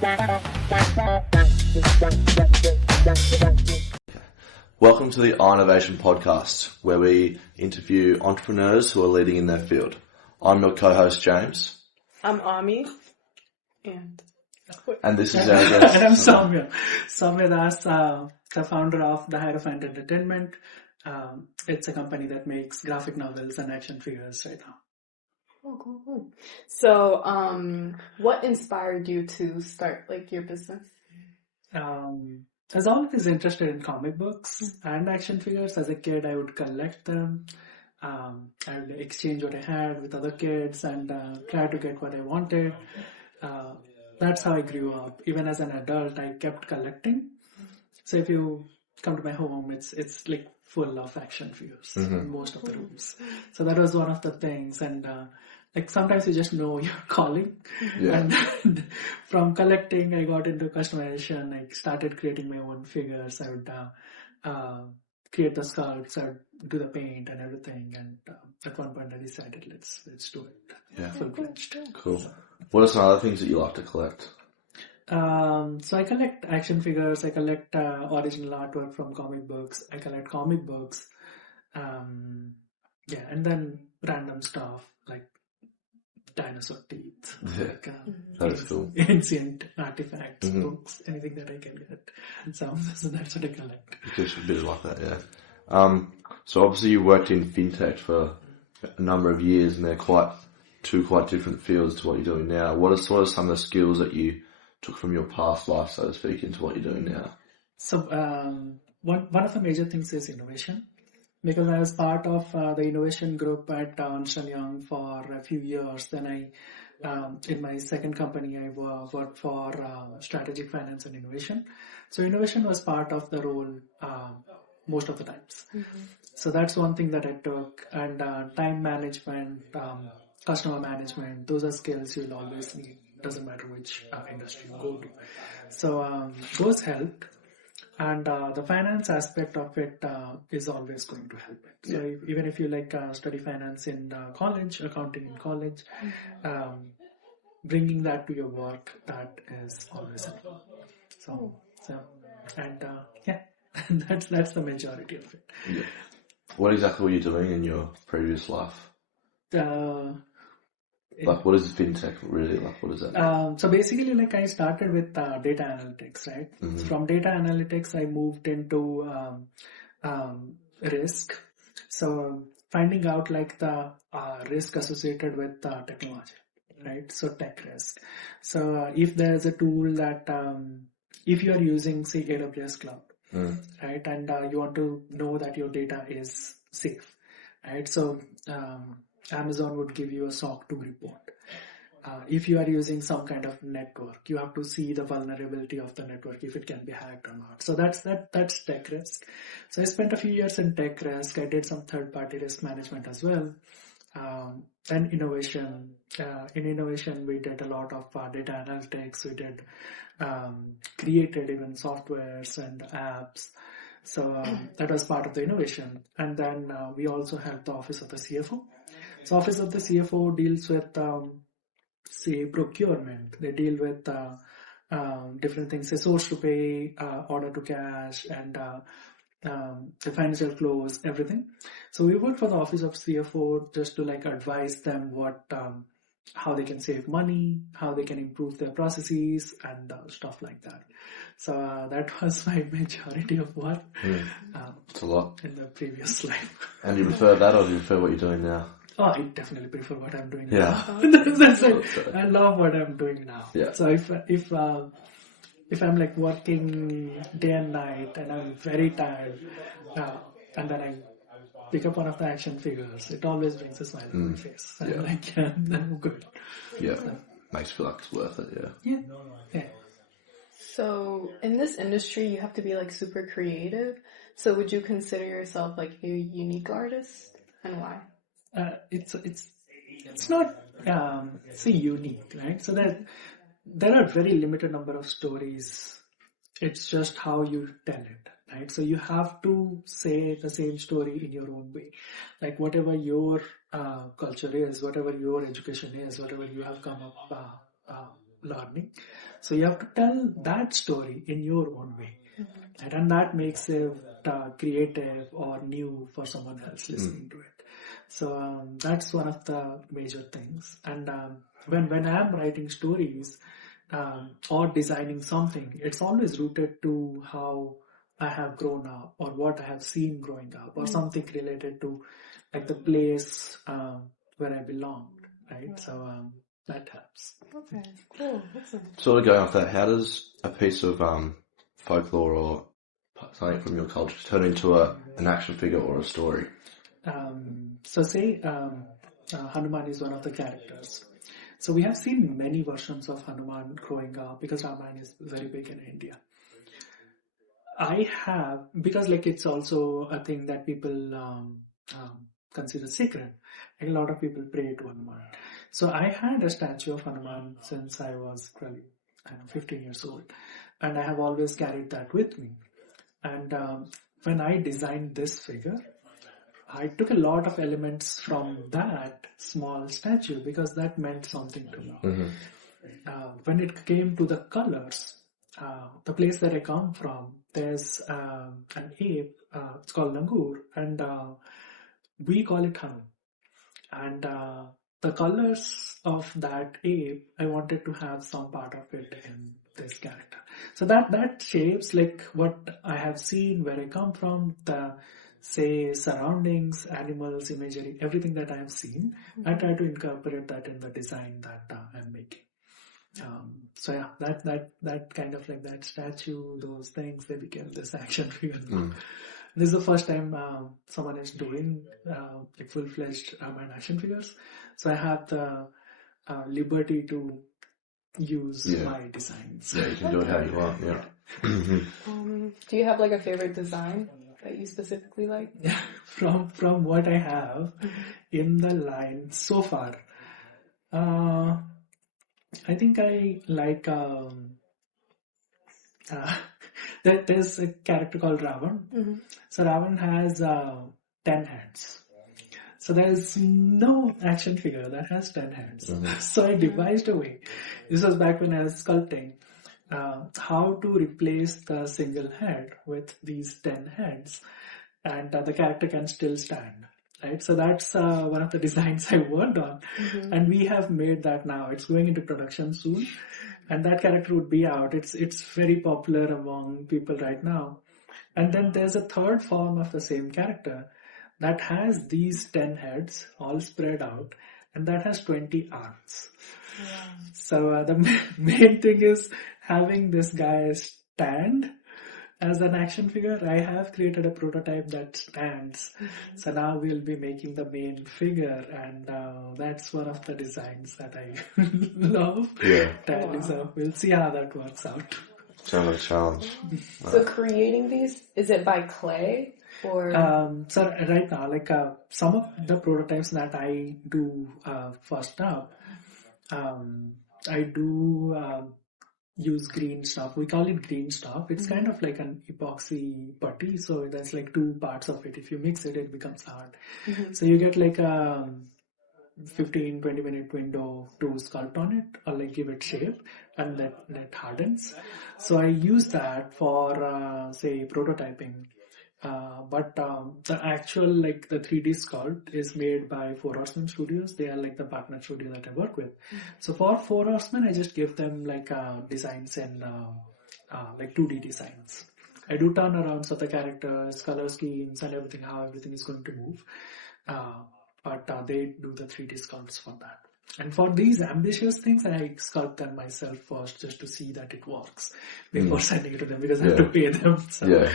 Welcome to the Ionavation Podcast, where we interview entrepreneurs who are leading in their field. I'm your co-host, James. I'm Ami. And this is our guest. And I'm Soumya. Soumya Das, the founder of the Hierophant Entertainment. It's a company that makes graphic novels and action figures right now. Oh, cool. So, what inspired you to start your business? I was always interested in comic books and action figures. As a kid, I would collect them. I would exchange what I had with other kids and try to get what I wanted. That's how I grew up. Even as an adult, I kept collecting. So if you come to my home, it's like full of action figures in most of the rooms. So that was one of the things. And sometimes you just know you're calling. Yeah. And from collecting, I got into customization. I started creating my own figures. I would create the sculpts, I would do the paint and everything. And at one point, I decided let's do it. Yeah. Full-fledged. Cool. What are some other things that you like to collect? So I collect action figures. I collect original artwork from comic books. I collect comic books. And then random stuff like dinosaur teeth, That's cool. ancient artifacts, books, anything that I can get. So that's what I collect. Just a bit like that, yeah. So obviously you worked in fintech for a number of years, and they're quite different fields to what you're doing now. What are some of the skills that you took from your past life, so to speak, into what you're doing now? So one of the major things is innovation. Because I was part of the innovation group at Ernst & Young for a few years. Then in my second company, I worked for strategic finance and innovation. So innovation was part of the role most of the times. So that's one thing that I took. And time management, customer management, those are skills you'll always need. Doesn't matter which industry you go to. So those helped. And the finance aspect of it is always going to help it. So even if you study finance in college, accounting in college, bringing that to your work, that is always helpful. That's the majority of it. Yeah. What exactly were you doing in your previous life? What is fintech really like? What is that? So basically, I started with data analytics, right? From data analytics, I moved into risk. So finding out the risk associated with technology, right? So tech risk. So if there's a tool that, if you are using, say, AWS Cloud, right? And you want to know that your data is safe, right? So Amazon would give you a SOC 2 report. If you are using some kind of network, you have to see the vulnerability of the network, if it can be hacked or not. So that's tech risk. So I spent a few years in tech risk. I did some third-party risk management as well. And innovation. In innovation, we did a lot of data analytics. We did created even softwares and apps. So that was part of the innovation. And then we also helped the Office of the CFO. So Office of the CFO deals with, say, procurement. They deal with different things, say, source to pay, order to cash, and the financial close, everything. So we work for the Office of CFO just to advise them how they can save money, how they can improve their processes, and stuff like that. So that was my majority of work. It's a lot. In the previous life. And you prefer that, or do you prefer what you're doing now? Oh, I definitely prefer what I'm doing now. That's it. I love what I'm doing now. Yeah. So if I'm working day and night and I'm very tired, and then I pick up one of the action figures, it always brings a smile on my face. I'm good. Yeah. So, makes you feel like it's worth it. Yeah. So in this industry, you have to be super creative. So would you consider yourself a unique artist, and why? It's not say unique, right? So there are very limited number of stories. It's just how you tell it, right? So you have to say the same story in your own way, whatever your culture is, whatever your education is, whatever you have come up learning. So you have to tell that story in your own way. Right? And that makes it creative or new for someone else listening to it. So that's one of the major things. And when I'm writing stories or designing something, it's always rooted to how I have grown up or what I have seen growing up or something related to like the place where I belonged, right? So that helps. Okay, cool. Awesome. Sort of going off that, how does a piece of folklore or something from your culture turn into an action figure or a story? So say Hanuman is one of the characters. So we have seen many versions of Hanuman growing up because Ramayana is very big in India. I have, because like it's also a thing that people consider sacred. Like a lot of people pray to Hanuman. So I had a statue of Hanuman since I was probably 15 years old. And I have always carried that with me. And when I designed this figure, I took a lot of elements from that small statue because that meant something to me. When it came to the colors, the place that I come from, there's an ape, it's called Langur, and we call it Hanu. And the colors of that ape, I wanted to have some part of it in this character. So that shapes like what I have seen, where I come from, the say surroundings, animals, imagery, everything that I have seen. I try to incorporate that in the design that I'm making. So yeah, that kind of like that statue, those things, they became this action figure. This is the first time someone is doing like full-fledged action figures. So I have the liberty to use my designs. Yeah, you can do it how you want. Yeah. Do you have like a favorite design that you specifically like? From what I have in the line so far, I think I like there's a character called Ravan. So Ravan has 10 heads. So there's no action figure that has 10 heads. So I devised a way. This was back when I was sculpting. How to replace the single head with these 10 heads, and the character can still stand. Right, so that's one of the designs I worked on, and we have made that now. It's going into production soon, and that character would be out. It's very popular among people right now. And then there's a third form of the same character that has these 10 heads all spread out, and that has 20 arms. So the main thing is having this guy stand as an action figure. I have created a prototype that stands. So now we'll be making the main figure, and that's one of the designs that I love. So we'll see how that works out. Sounds like a challenge. So creating these, is it by clay? Or so right now, like some of the prototypes that I do first up, I do use green stuff. We call it green stuff. It's kind of like an epoxy putty. So there's like two parts of it. If you mix it, it becomes hard. So you get like a 15-20 minute window to sculpt on it or like give it shape, and that hardens. So I use that for say prototyping. But the actual like the 3D sculpt is made by Four Horsemen Studios. They are like the partner studio that I work with. So for Four Horsemen, I just give them like designs and like 2D designs. I do turnarounds of the characters, color schemes, and everything, how everything is going to move. But they do the 3D sculpts for that. And for these ambitious things, I sculpt them myself first just to see that it works before sending it to them, because I have to pay them. So.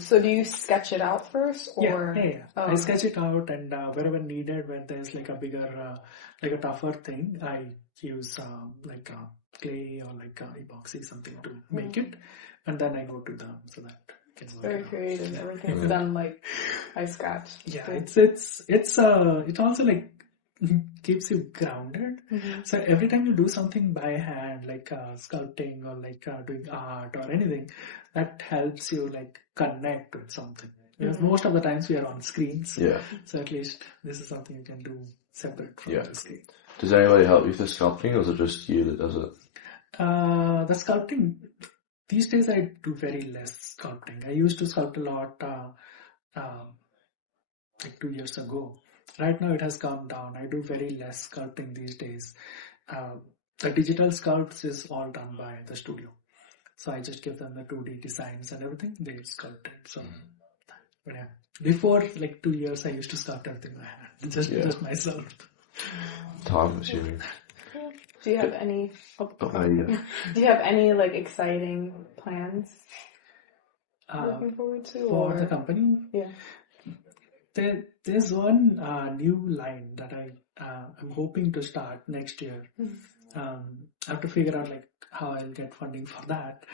So do you sketch it out first? Or? Yeah. I sketch it out, and wherever needed, when there's like a bigger, like a tougher thing, I use like clay or like epoxy, something to make it, and then I go to them so that can work. Very creative. Everything's done like by scratch. Yeah, it's also like keeps you grounded. So every time you do something by hand, like sculpting or like doing art or anything, that helps you like connect with something. Because most of the times we are on screens. Yeah. So at least this is something you can do separate from the screen. Does anybody help you with the sculpting, or is it just you that does it? The sculpting, these days I do very less sculpting. I used to sculpt a lot like 2 years ago. Right now it has come down. I do very less sculpting these days. The digital sculpts is all done by the studio. So I just give them the 2D designs and everything. They sculpt it. So, but yeah. Before like 2 years I used to sculpt everything by hand. Just myself. Time consuming. Do you have any? Do you have any like exciting plans? Looking forward to for the company? Yeah. There's one new line that I'm hoping to start next year. I have to figure out like how I'll get funding for that.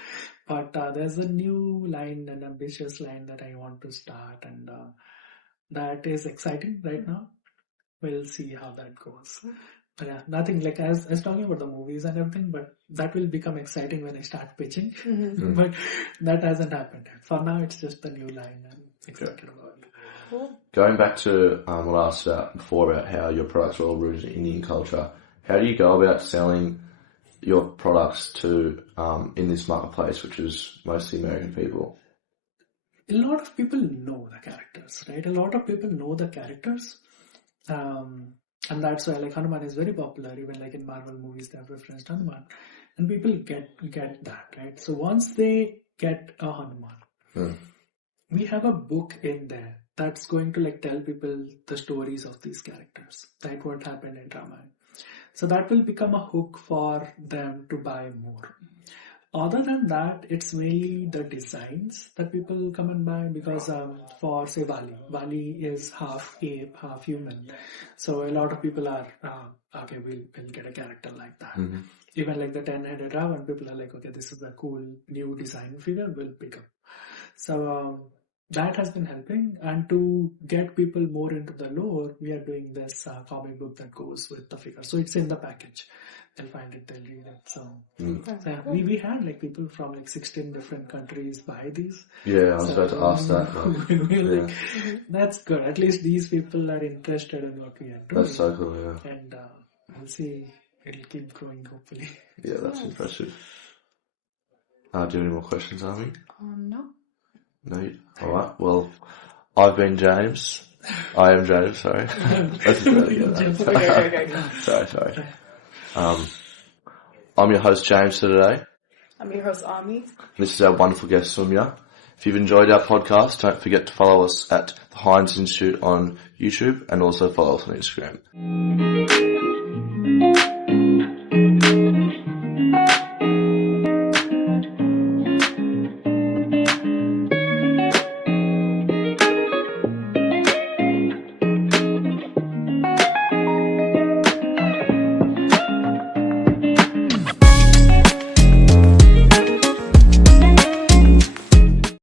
But there's a new line, an ambitious line that I want to start, and that is exciting right now. We'll see how that goes. But yeah, nothing like I was talking about the movies and everything, but that will become exciting when I start pitching. But that hasn't happened yet. For now, it's just the new line I'm excited about. Cool. Going back to what I asked about before about how your products are all rooted in Indian culture, how do you go about selling your products to in this marketplace, which is mostly American people? A lot of people know the characters, right? A lot of people know the characters. And that's why like Hanuman is very popular. Even like in Marvel movies, they have referenced Hanuman. And people get that, right? So once they get a Hanuman, we have a book in there that's going to like tell people the stories of these characters, like what happened in Ramayana. So that will become a hook for them to buy more. Other than that, it's mainly the designs that people come and buy because for say Vali is half ape, half human. So a lot of people are, okay, we'll get a character like that. Even like the 10-headed Ravan, people are like, okay, this is a cool new design figure, we'll pick up. So that has been helping. And to get people more into the lore, we are doing this comic book that goes with the figure. So it's in the package. They'll find it, they'll read it. So, we had like people from like 16 different countries buy these. Yeah, I was about to ask that. That's good. At least these people are interested in what we are doing. That's so cool, yeah. And we'll see, it'll keep growing hopefully. Yeah, that's impressive. Do you have any more questions, Ami? No. No? Alright, well, I've been James. I am James, sorry. Let's just Sorry. I'm your host, James, for today. I'm your host, Ami. This is our wonderful guest, Soumya. If you've enjoyed our podcast, don't forget to follow us at the Hynes Institute on YouTube and also follow us on Instagram.